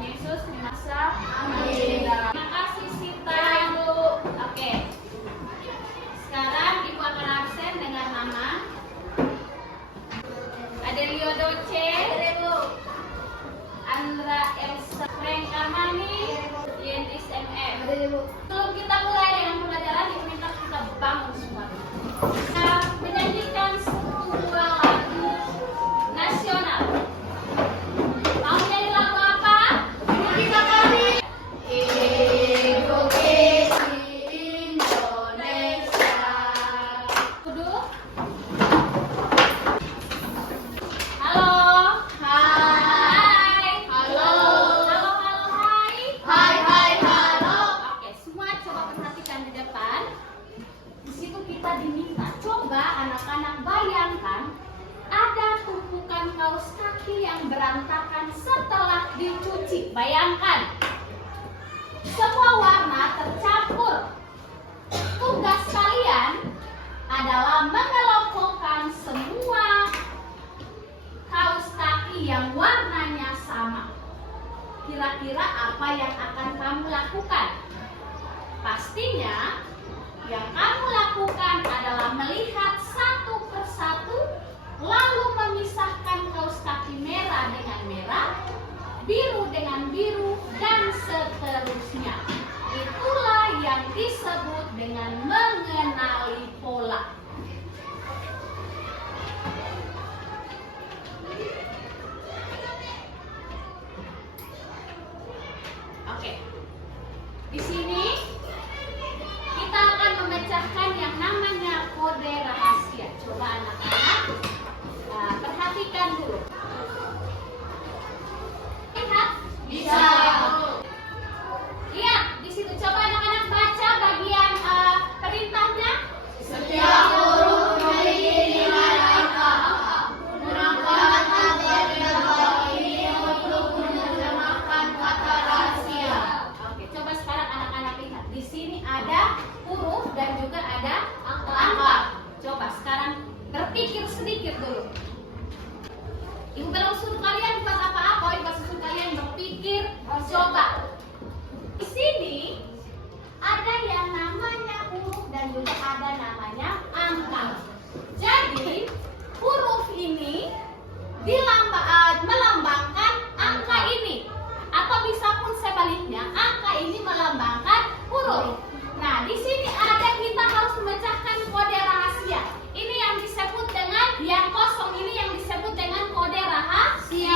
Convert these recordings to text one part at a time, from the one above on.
Tuhan Yesus, terima kasih. Amin. Terima kasih Sita. Oke. Sekarang Ibu akan absen dengan nama Adelio Doce, Andra Elsa, Frank Armani, Yendis MM. Sebelum kita mulai dengan pelajaran, Ibu minta kita bangun semua. Kita menyanyikan sebuah lagu nasional. Mau nyanyi lagu apa? Kita kami Indonesia. Duduk. Halo. Hai. Halo. Halo, hai. Hai, halo. Oke, semua coba perhatikan di depan. Di situ kita diminta, coba anak-anak bayangkan ada tumpukan kaos kaki yang berantakan setelah dicuci. Bayangkan, semua warna tercampur. Tugas kalian adalah mengelompokkan semua kaos kaki yang warnanya sama. Kira-kira apa yang akan kamu lakukan? Pastinya yang kamu lakukan adalah melihat satu persatu, lalu memisahkan kaos kaki merah dengan merah, biru dengan biru, dan seterusnya. Itulah yang disebut dengan mengenali pola. Oke. Di sini kita akan memecahkan yang namanya kode rahasia. Coba anak-anak perhatikan dulu. Lihat, bisa. Lihat di situ. Coba anak-anak baca bagian perintahnya. Setiap huruf memiliki nilai angka. Gunakan tabel bawah ini untuk menerjemahkan kata rahasia. Oke, coba sekarang anak-anak lihat. Di sini ada huruf dan juga ada angka. Coba sekarang berpikir sedikit dulu. Ibu belum suruh kalian buat apa-apa, Ibu suruh kalian berpikir. Coba. Di sini ada yang namanya huruf dan juga ada namanya angka. Jadi huruf ini melambangkan angka ini, atau bisa pun sebaliknya, angka ini melambangkan huruf. Nah, di sini kita harus memecahkan kode rahasia. Ini yang disebut dengan yang kosong ini yang disebut dengan kode rahasia.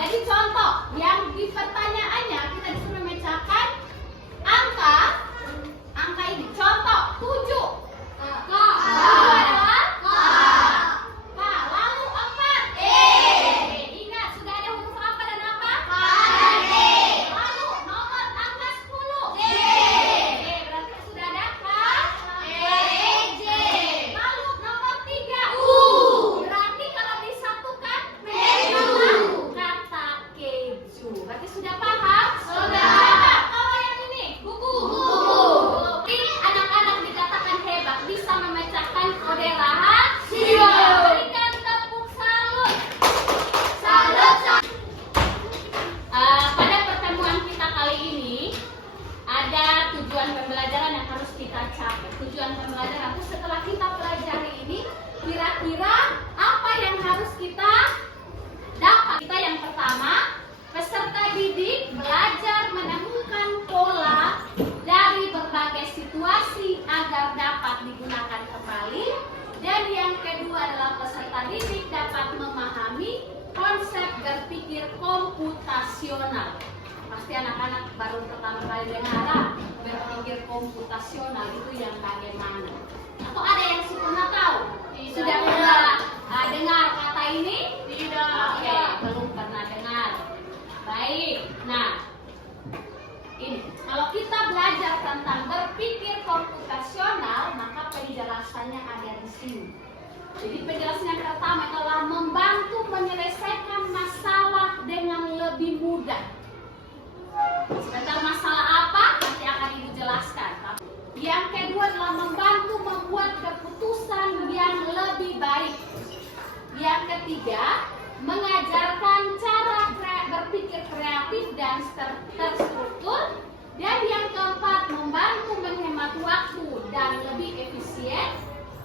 Jadi contoh yang di pertanyaannya kita disuruh memecahkan angka ini. Contoh 7. K. Adalah K. Lalu 4. Ingat sudah ada huruf apa dan apa? K dan D. Lalu nomor angka 10. J. Berarti sudah ada K, J. Lalu nomor 3. U. Berarti kalau disatukan kata keju. Berarti sudah paham? Sudah. Kalau yang ini buku. Anak-anak dikatakan hebat, bisa memecahkan kode rahasia. Berikan tepuk salut. Pada pertemuan kita kali ini ada tujuan pembelajaran yang harus kita capai. Tujuan pembelajaran itu setelah kita pelajari ini, kira-kira apa yang harus kita dapat? Kita yang pertama, peserta didik belajar menemukan pola dari berbagai situasi agar dapat digunakan kembali. Dan yang kedua adalah peserta didik dapat memahami konsep berpikir komputasional. Pasti anak-anak baru pertama kali dengar berpikir komputasional itu yang bagaimana? Atau ada yang pernah tahu? Sudah pernah dengar kata ini? Tidak. Oke, belum pernah dengar. Baik. Nah, ini kalau kita belajar tentang berpikir komputasional, maka penjelasannya ada di sini. Jadi penjelasan yang pertama adalah membantu menyelesaikan masalah dengan lebih mudah. Sebentar masalah apa? Nanti akan Ibu jelaskan. Yang kedua adalah membantu membuat keputusan yang lebih baik. Yang ketiga, mengajarkan cara berpikir kreatif dan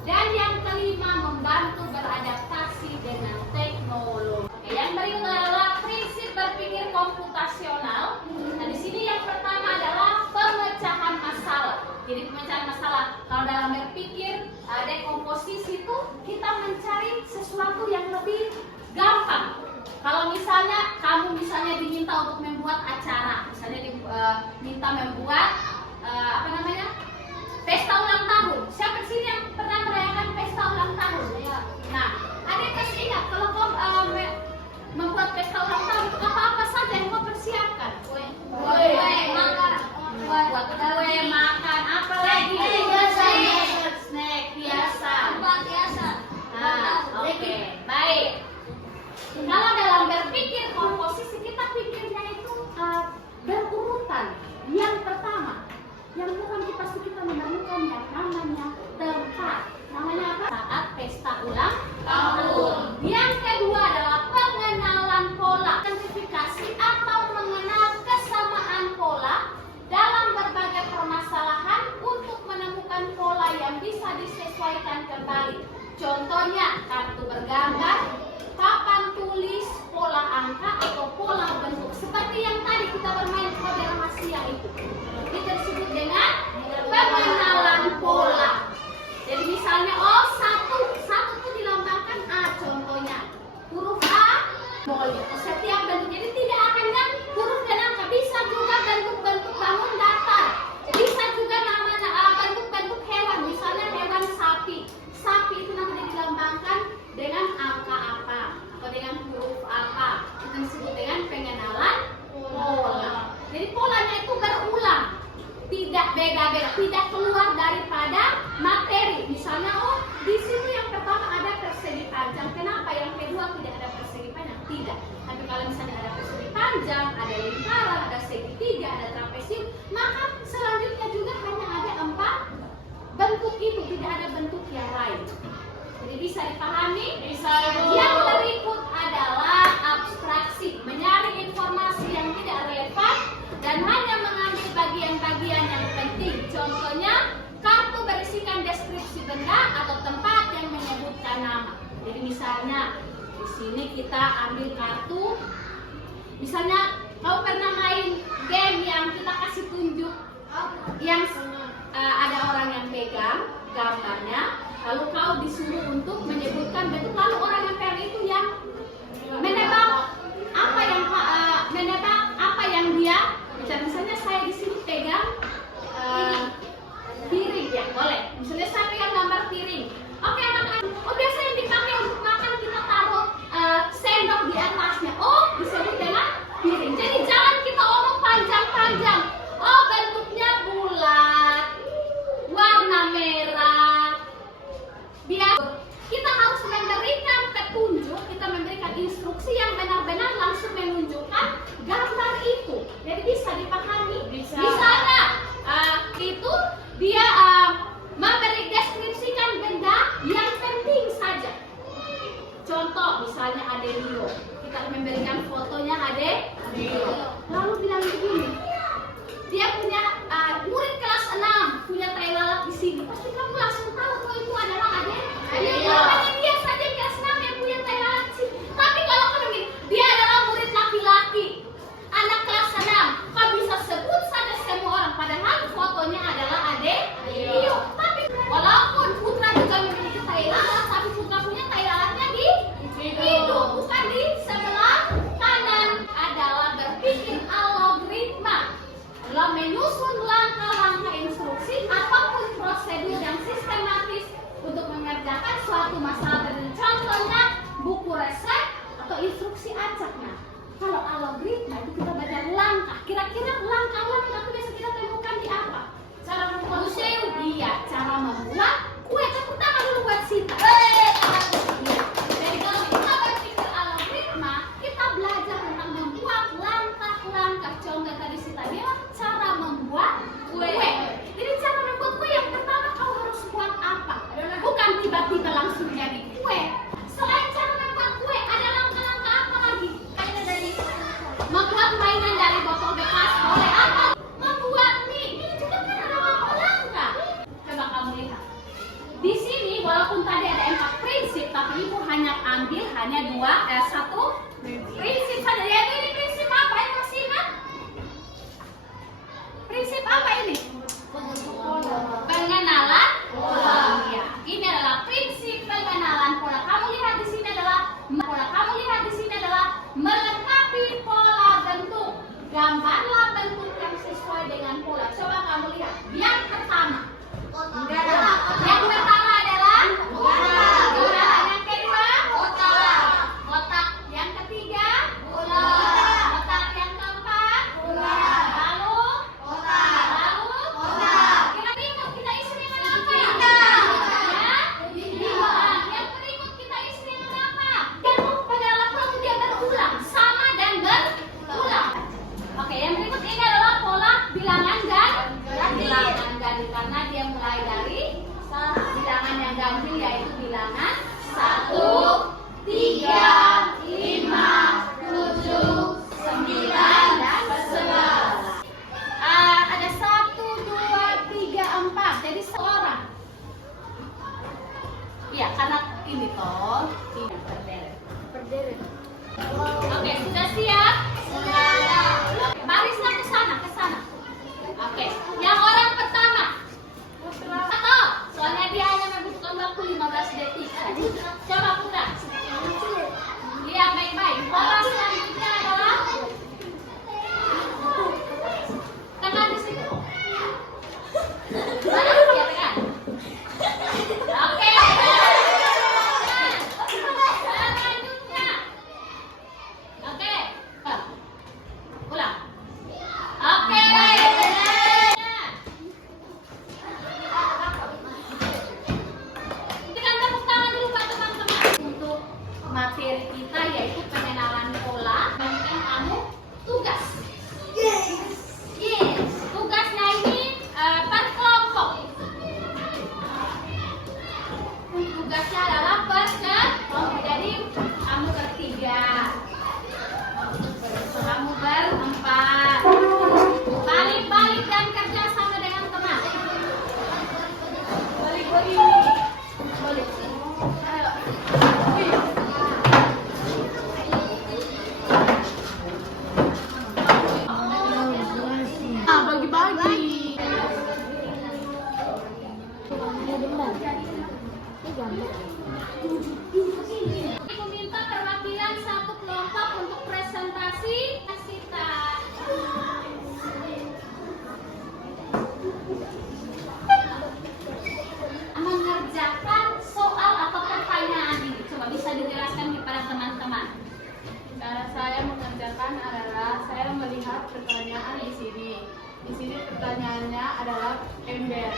Dan yang kelima, membantu beradaptasi dengan teknologi. Oke, yang berikutnya adalah prinsip berpikir komputasional. Nah, di sini yang pertama adalah pemecahan masalah. Jadi pemecahan masalah, kalau dalam berpikir dekomposisi itu kita mencari sesuatu yang lebih gampang. Kalau misalnya kamu diminta untuk membuat acara, misalnya diminta membuat pesta ulang tahun. Siapa di sini yang pernah merayakan pesta ulang tahun? Nah, adik kasih ingat kalau kau membuat pesta ulang tahun, apa saja yang kau persiapkan? Kue, makan, apa lagi? Snack biasa. Nah, oke, baik. Kalau dalam berpikir komposisi, kita pikirnya itu berurutan. Yang pertama, yang bukan pasti kita menemukan yang namanya tempat. Namanya apa? Saat pesta ulang tahun. Yang kedua adalah pengenalan pola. Identifikasi atau mengenal kesamaan pola dalam berbagai permasalahan untuk menemukan pola yang bisa disesuaikan kembali. Contohnya kartu bergambar, papan tulis, pola angka atau pola bentuk. Seperti yang tadi kita bermain kode rahasia itu. Kita disebut dengan pengenalan pola. Jadi misalnya, satu itu dilambangkan A, contohnya huruf A, boleh. Setiap bentuk, jadi tidak hanya huruf dan angka, bisa juga bentuk-bentuk bangun datar, bisa juga namanya bentuk-bentuk hewan, misalnya hewan sapi. Sapi itu namanya dilambangkan dengan angka apa atau dengan huruf apa. Itu disebut dengan pengenalan pola. Jadi polanya itu berulang, tidak beda-beda, tidak keluar daripada materi. Misalnya, di sini yang pertama ada persegi panjang. Kenapa yang kedua tidak ada persegi panjang? Tidak. Tapi kalau misalnya ada persegi panjang, ada lingkaran, ada segitiga, ada trapesium, maka selanjutnya juga hanya ada 4 bentuk itu, tidak ada bentuk yang lain. Jadi bisa dipahami? Bisa. Yang berikut adalah abstraksi, menyaring informasi yang tidak relevan dan hanya mengambil bagian-bagian yang penting. Contohnya, kartu berisikan deskripsi benda atau tempat yang menyebutkan nama. Jadi misalnya di sini kita ambil kartu. Misalnya kau pernah main game yang kita kasih tunjuk, yang ada orang yang pegang gambarnya, lalu kau disuruh untuk menyebutkan bentuk, lalu orang yang pegang itu yang menebak apa yang dia. Misalnya saya di sini pegang piring, ya boleh. Misalnya saya pegang gambar piring. Oke, anak-anak. Biasa yang dipakai untuk makan kita taruh sendok di atasnya. Disebut dengan piring. Jadi jangan kita omong panjang-panjang. Bentuknya bulat, warna merah. Biar kita harus memberikan petunjuk, kita memberikan instruksi yang benar-benar langsung menunjukkan gambar itu. Jadi bisa dipahami. Misalnya itu dia memberi deskripsikan benda yang penting saja. Contoh misalnya ada Rio, kita memberikan fotonya ada Rio, lalu bilang begini, dia punya murid kelas 6 punya tai lalat di sini, pasti kamu langsung tahu bahwa itu adalah ada Rio. Hanya dia saja kelas 6 yang punya tai lalat di sini. Tapi kalau kamu begini, dia adalah murid laki-laki, anak kelas 6, kau bisa sebut saja semua orang, padahal fotonya adalah ada Rio. Tapi walaupun putra juga memiliki tai lalat, tapi putra punya tai lalatnya di hidung, bukan di sebelah kanan. Adalah berpikir algoritma, adalah menyusun langkah-langkah instruksi ataupun prosedur yang sistematis untuk mengerjakan suatu masalah tertentu. Contohnya buku resep atau instruksi acak. Nah, kalau algoritma itu kita baca langkah. Kira-kira langkah-langkah itu biasa kita temukan di apa? Cara membuat museum, iya. Cara membuat kue. Tepuk tangan dulu buat Sita. Jadi kalau kita berpikir algoritma, kita belajar tentang membuat langkah-langkah. Contoh tadi Sita bilang cara membuat kue. Jadi cara membuat kue yang pertama kau harus buat apa? Bukan tiba-tiba langsung jadi kue. Selain cara membuat kue, ada langkah-langkah apa lagi? Membuat mainan dari botol bekas, boleh apa? Membuat mie, ini juga kan ada langkah-langkah. Coba kamu lihat. Oke, sudah siap? Sudah. Barisnya ke sana, ke sana. Oke, yang orang pertama. Atau, soalnya dia hanya membutuhkan waktu 15 detik. Coba putar. Lihat baik-baik. Orang selanjutnya adalah tangan di situ. Mana dia tekan? Oke. Selanjutnya. Oke. Ulang. Oke. Tekan tepuk tangan dulu Pak teman-teman. Untuk materi kita yaitu pengenalan pola. Berikan kamu tugas. Yes. Tugasnya ini per kelompok. Tugasnya adalah per kelompok. Jadi kamu bertiga, kamu berempat. Balik-balik dan kerja sama dengan teman. Balik-balik. Balik. Ayo. Bagi-bagi. Aku minta perwakilan satu kelompok untuk presentasi. Kita mengerjakan soal atau pertanyaan ini. Coba bisa dijelaskan kepada teman-teman. Cara saya mengerjakan adalah saya melihat pertanyaan di sini. Di sini pertanyaannya adalah ember.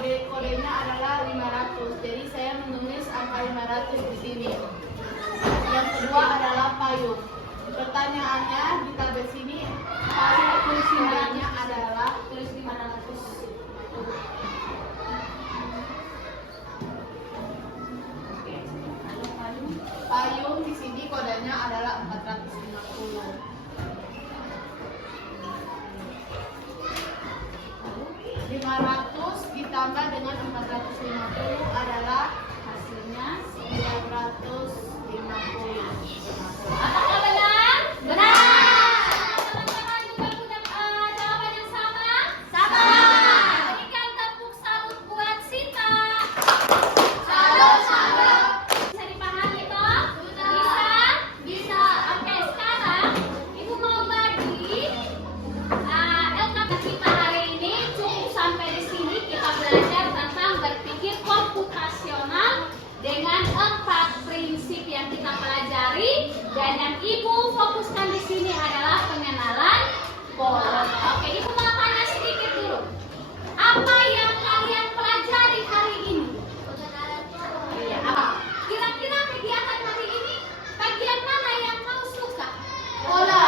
Kodenya adalah 500. Jadi saya menulis angka 500 di sini. Yang kedua adalah payung. Pertanyaannya di tabel sini payung fungsinya adalah Tulis 500. payung di sini kodenya adalah 450. 500 ditambah dengan 450 adalah Hasilnya 950. apakah benar? Benar. Teman-teman juga punya jawaban yang sama? Sama. Berikan tepuk salut buat Sita. Salut. Bisa dipahami toh? Bisa? Bisa. Oke, sekarang Ibu mau bagi LKP kita hari ini cukup sampai di sini. Kita belajar tentang berpikir komputasional dengan 4 prinsip yang kita pelajari, dan yang Ibu fokuskan di sini adalah pengenalan pola. Oke, Ibu mau tanya sedikit dulu. Apa yang kalian pelajari hari ini? Iya, apa? Kira-kira kegiatan hari ini bagian mana yang kau suka? Pola.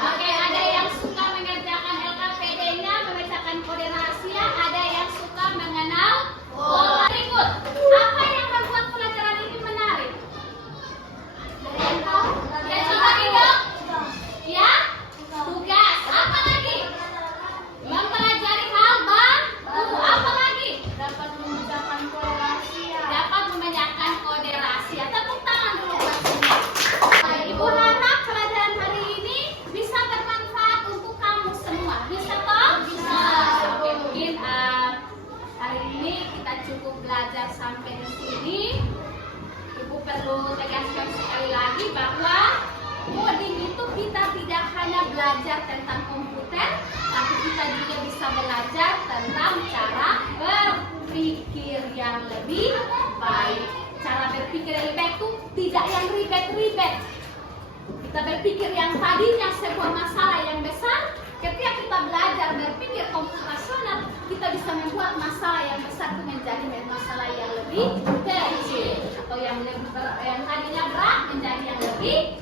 Oke, ada yang suka mengerjakan LKPD-nya, memecahkan kode rahasia, ada yang suka mengenal pola. Berikut, apa yang membuat pelajaran ini menarik? Ya, coba hidup. Ya, tugas. Apa lagi? Mempelajari hal baru. Apa lagi? Dapat memecahkan kode rahasia. Dapat memecahkan kode rahasia. Tepuk tangan dulu buat semua. Nah, Ibu harap pelajaran hari ini bisa bermanfaat untuk kamu semua. Bisa toh? Bisa. Oke, mungkin hari ini kita cukup belajar sampai di sini. Ibu perlu tegaskan sekali lagi bahwa coding itu kita tidak hanya belajar tentang komputer, tapi kita juga bisa belajar tentang cara berpikir yang lebih baik. Cara berpikir yang lebih baik itu tidak yang ribet-ribet. Kita berpikir yang tadinya sebuah masalah yang besar, ketika kita belajar berpikir komputasional, kita bisa membuat masalah yang besar itu menjadi masalah yang lebih kecil, atau yang tadinya berat menjadi yang lebih